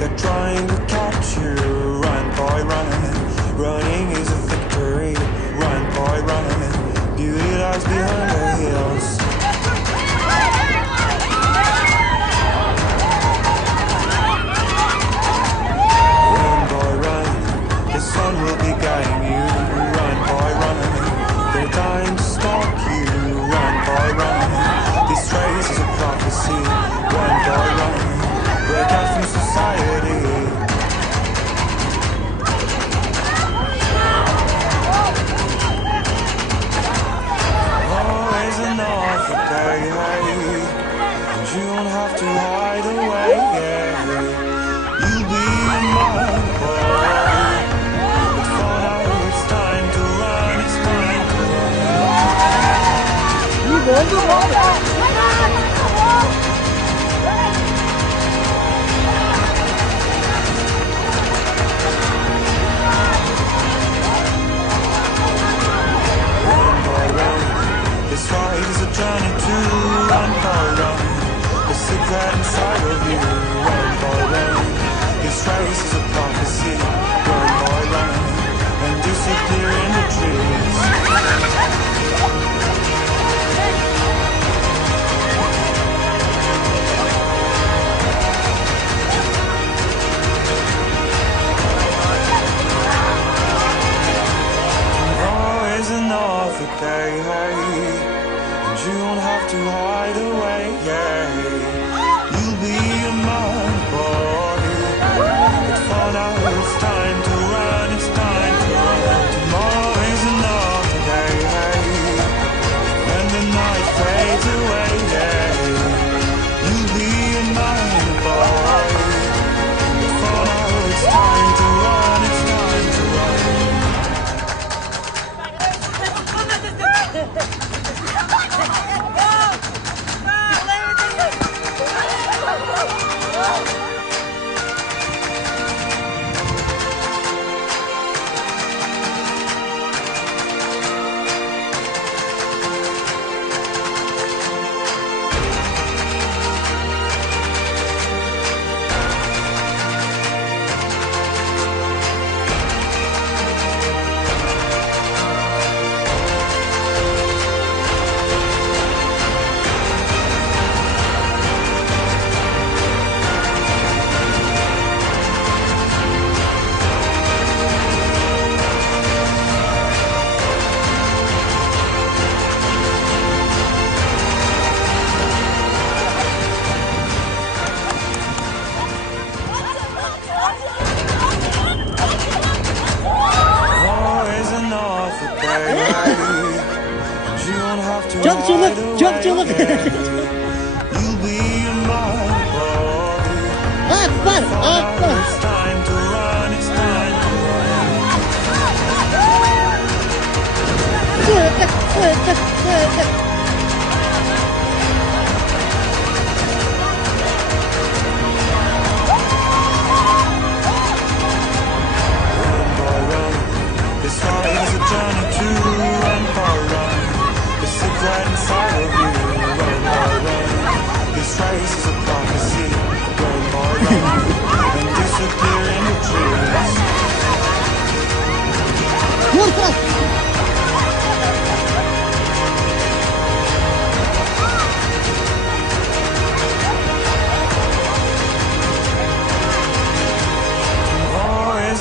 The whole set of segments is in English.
They're trying to catch you. Run, boy, run. Running is a victory. Run, boy, run. Beauty lies behind the hills. Run, boy, run. The sun will be guiding you. Run, boy, run. They're dying to stalk you. Run, boy, run. This race is a prophecy. Run, boy, run. Break out from society. Always another day, and you don't have to hide away. You'll be in my boy. But for now it's time to run. It's time to run. This ride is a journey to run, boy, run. The secret inside of you, run, boy, run. This race is a prophecy, run, boy, run. And disappear in the trees. Tomorrow is another day, and you don't have to hide away, You'll be a man, boy. But for now it's time to run, it's time to run. Tomorrow is another day, when the night fades away, You'll be a man, boy. But for now it's time to run, it's time to run. Çok çabuk. At var, at var.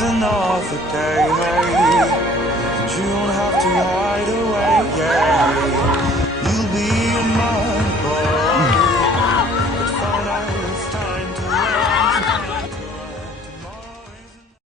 Another day, and you don't have to hide away.